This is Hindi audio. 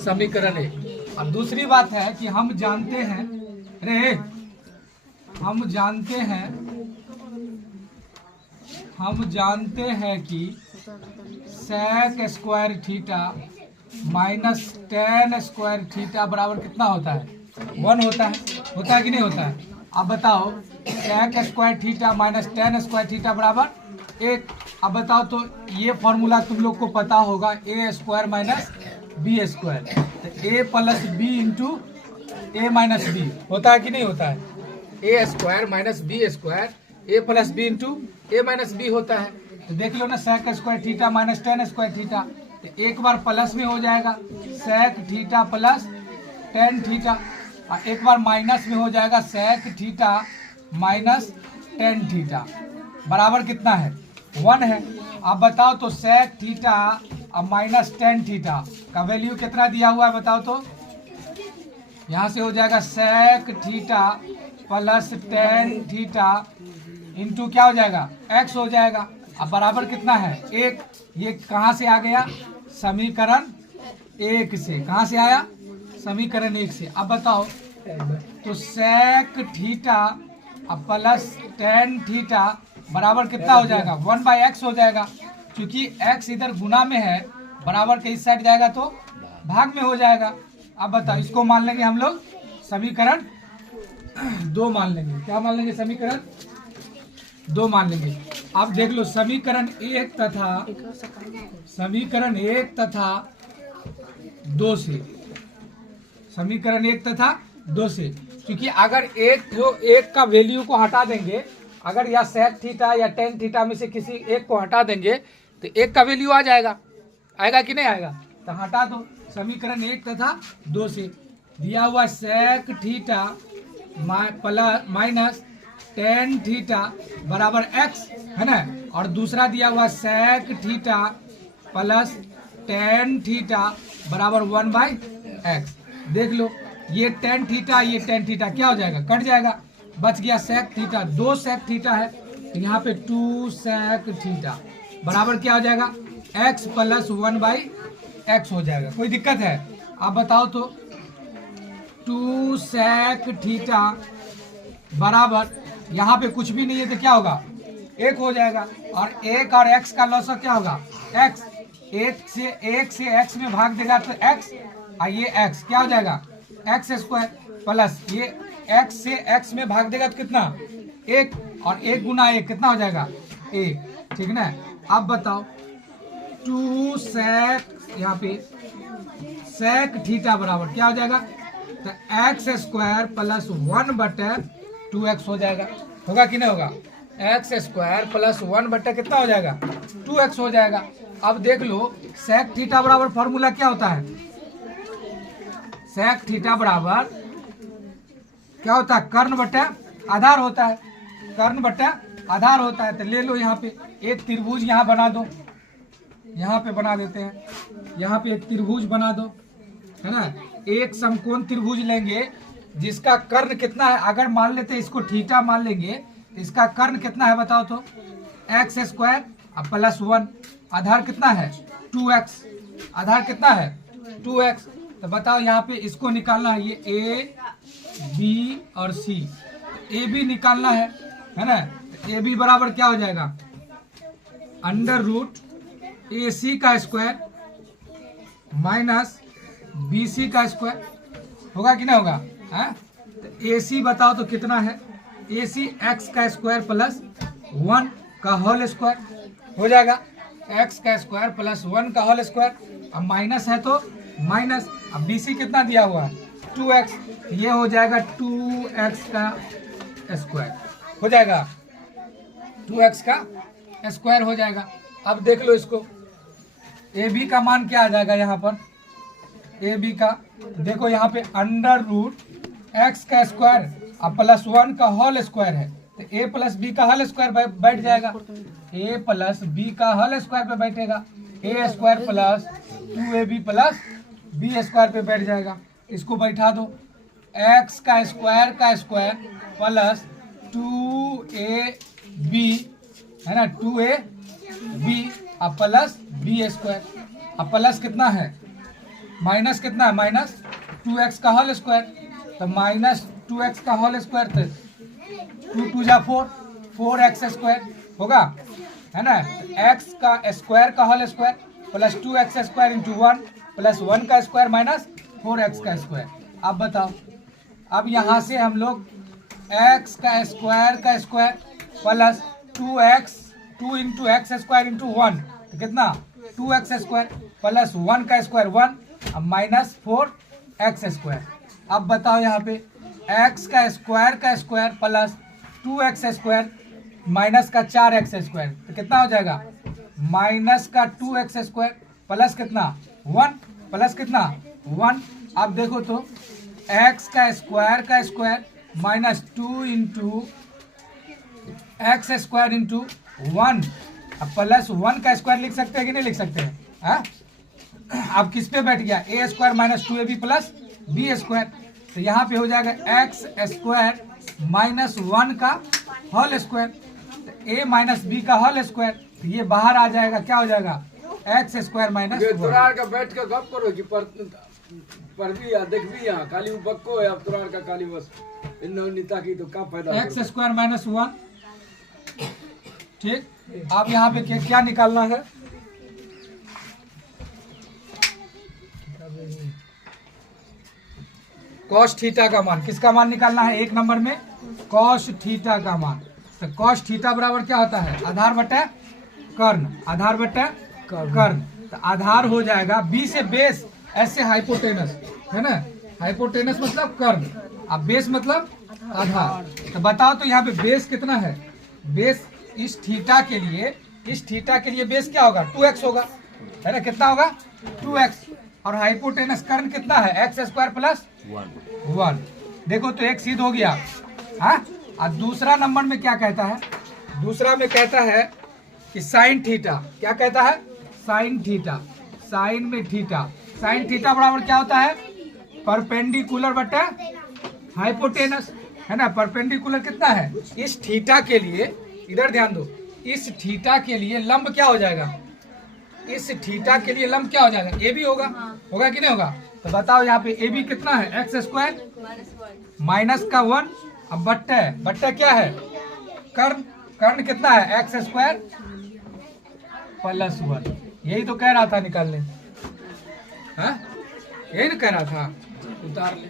समीकरण ए। और दूसरी बात है कि हम जानते हैं कि sec square theta minus ten square theta बराबर कितना होता है? 1 होता है कि नहीं होता है? अब बताओ sec square theta minus ten square theta बराबर 1। अब बताओ तो ये फॉर्मूला तुम लोग को पता होगा, ए स्क्वायर माइनस बी स्क्वायर, तो ए प्लस बी इंटू ए माइनस बी होता है कि नहीं होता है? ए स्क्वायर माइनस बी स्क्वायर ए प्लस बी इंटू ए माइनस बी होता है। तो देख लो ना, sec square theta minus ten square theta, तो एक बार प्लस में हो जाएगा sec theta plus tan theta, और एक बार माइनस में हो जाएगा sec theta minus tan theta बराबर कितना है? 1 है। अब बताओ तो sec थीटा और माइनस टेन थीटा का वैल्यू कितना दिया हुआ है बताओ तो? यहाँ से हो जाएगा sec theta plus tan theta into क्या हो जाएगा? x हो जाएगा। अब बराबर कितना है? 1। ये कहाँ से आ गया? समीकरण 1 से। कहाँ से आया? समीकरण 1 से। अब बताओ तो sec theta plus tan theta बराबर कितना हो जाएगा? 1/x हो जाएगा, क्योंकि x इधर गुना में है, बराबर के इस साइड जाएगा तो भाग में हो जाएगा। अब बताओ, इसको मान लेंगे हम लोग समीकरण 2 मान लेंगे। क्या मान लेंगे? समीकरण 2 मान लेंगे। अब देख लो समीकरण 1 तथा 2 से, समीकरण 1 तथा 2 से, क्योंकि अगर एक का वैल्यू को हटा देंगे, अगर या sec थीटा या टेन थीटा में से किसी एक को हटा देंगे तो एक का वैल्यू आ जाएगा। आएगा कि नहीं आएगा? तो हटा दो। समीकरण 1 तथा 2 से दिया हुआ sec theta minus tan theta बराबर x है ना, और दूसरा दिया हुआ sec theta plus tan theta बराबर 1/x। देख लो, ये टेन थीटा क्या हो जाएगा? कट जाएगा, बच गया sec थीटा। 2 sec थीटा है तो यहाँ पे 2 sec थीटा बराबर क्या हो जाएगा? x प्लस 1/x हो जाएगा। कोई दिक्कत है? आप बताओ तो 2 sec थीटा बराबर, यहाँ पे कुछ भी नहीं है तो क्या होगा? 1 हो जाएगा, और 1 और x का लॉस क्या होगा? x। 1 से x में भाग देगा तो x, और ये x क्या हो जाएगा? x स्क्वायर प्लस ये x से x में भाग देगा तो कितना? 1, और 1 गुना 1 कितना हो जाएगा? 1। ठीक ना? अब बताओ 2 sec, यहाँ पे sec थीटा बराबर क्या हो जाएगा? तो x स्क्वायर प्लस 1/2x हो जाएगा। होगा कि नहीं होगा? x स्क्वायर प्लस 1/ कितना हो जाएगा? 2x हो जाएगा। अब देख लो sec थीटा बराबर फॉर्मूला क्या होता है? sec थीटा बराबर क्या होता है? कर्ण बटा आधार होता है। कर्ण बटा आधार होता है। तो ले लो, यहाँ पे एक त्रिभुज यहाँ बना दो, यहाँ पे बना देते हैं, यहाँ पे एक त्रिभुज बना दो, है ना। एक समकोण त्रिभुज लेंगे जिसका कर्ण कितना है? अगर मान लेते हैं इसको थीटा मान लेंगे तो इसका कर्ण कितना है बताओ तो? x स्क्वायर प्लस 1, आधार कितना है? 2x, आधार कितना है? 2x। तो बताओ यहाँ पे इसको निकालना है, ये a b और c, a b निकालना है ना। तो a b बराबर क्या हो जाएगा? अंडर रूट AC का स्क्वायर माइनस BC का स्क्वायर। होगा कि नहीं होगा? तो AC बताओ तो कितना है? AC x का स्क्वायर प्लस 1 का होल स्क्वायर हो जाएगा। x का स्क्वायर प्लस 1 का होल स्क्वायर, अब माइनस है तो माइनस, अब BC कितना दिया हुआ है? 2x, ये हो जाएगा 2x का स्क्वायर हो जाएगा, 2x का स्क्वायर हो जाएगा। अब देख लो इसको, AB का मान क्या आ जाएगा यहाँ पर? AB का देखो यहाँ पे अंडर रूट x का स्क्वायर प्लस 1 का होल स्क्वायर है, तो a प्लस बी का होल स्क्वायर बैठ जाएगा, a प्लस बी का होल स्क्वायर पे बैठेगा, a square plus 2ab plus b square पे बैठ जाएगा। इसको बैठा दो, x का स्क्वायर प्लस 2ab है ना, 2ab प्लस बी स्क्वायर, अब प्लस कितना है? माइनस कितना है, माइनस 2x का होल स्क्वायर। तो माइनस 2x का होल स्क्वायर तो 2 2 जा 4, 4x स्क्वायर होगा, है ना। x का स्क्वायर का whole square plus 2x square into 1 plus 1 का स्क्वायर माइनस 4x का स्क्वायर। अब बताओ, अब यहाँ से हम लोग x का square plus 2 into x square into 1 तो कितना 2x स्क्वायर प्लस 1 का स्क्वायर 1 अब माइनस 4x स्क्वायर। अब बताओ यहाँ पे x का square plus 2x square minus का 4x स्क्वायर तो कितना हो जाएगा, माइनस का 2x स्क्वायर प्लस कितना 1 प्लस कितना 1। अब देखो तो x का square minus 2 into x square into 1 अब प्लस 1 का स्क्वायर लिख सकते हैं कि नहीं लिख सकते हैं, हाँ? अब किस पे बैठ गया, a square minus 2ab plus b square. तो यहाँ पे हो जाएगा एक्स स्क्वायर माइनस 1 का होल स्क्वायर ए माइनस बी का होल स्क्वायर। तो ये बाहर आ जाएगा, क्या हो जाएगा एक्स स्क्वायर माइनस तुरार का बैठ के गप करो कि पर भी या देख भी यहाँ खाली बक्को है। अब तुरार का खाली बस नीता की तो क्या फायदा, एक्स स्क्वायर माइनस 1। ठीक, आप यहाँ पे क्या निकालना है, कॉस थीटा का मान। किसका मान निकालना है, एक नंबर में कॉस थीटा का मान। तो कॉस थीटा बराबर क्या होता है, आधार बटा कर्ण, आधार बटा कर्ण। तो आधार हो जाएगा बी से बेस, ऐसे हाइपोटेनस है ना, हाइपोटेनस मतलब कर्ण, अब बेस मतलब आधार। तो बताओ तो यहाँ पे बेस कितना है, बेस इस थीटा के लिए बेस क्या होगा 2x होगा, है ना, कितना होगा 2x। और हाइपोटेनस कर्ण कितना है एक्स स्क्वायर प्लस 1। देखो तो एक सिद्ध हो गया, हाँ। और दूसरा नंबर में क्या कहता है, दूसरा में कहता है कि साइन थीटा, क्या कहता है साइन थीटा, साइन में थीटा, साइन थीटा बराबर क्या होता है परपेंडिकुलर बटा हाइपोटेनस, है ना। परपेंडिकुलर कितना है इस थीटा के लिए, इधर ध्यान दो, इस थीटा के लिए लंब क्या हो जाएगा, इस थीटा के लिए लंब क्या हो जाएगा ए बी होगा, होगा कि नहीं होगा। तो बताओ यहाँ पे ए बी कितना है एक्स स्क्वायर माइनस का 1 अब बट्टा क्या है कर्ण, कर्ण कितना है एक्स स्क्वायर प्लस 1। यही तो कह रहा था निकालने, हाँ यही तो कह रहा था, उतार ले।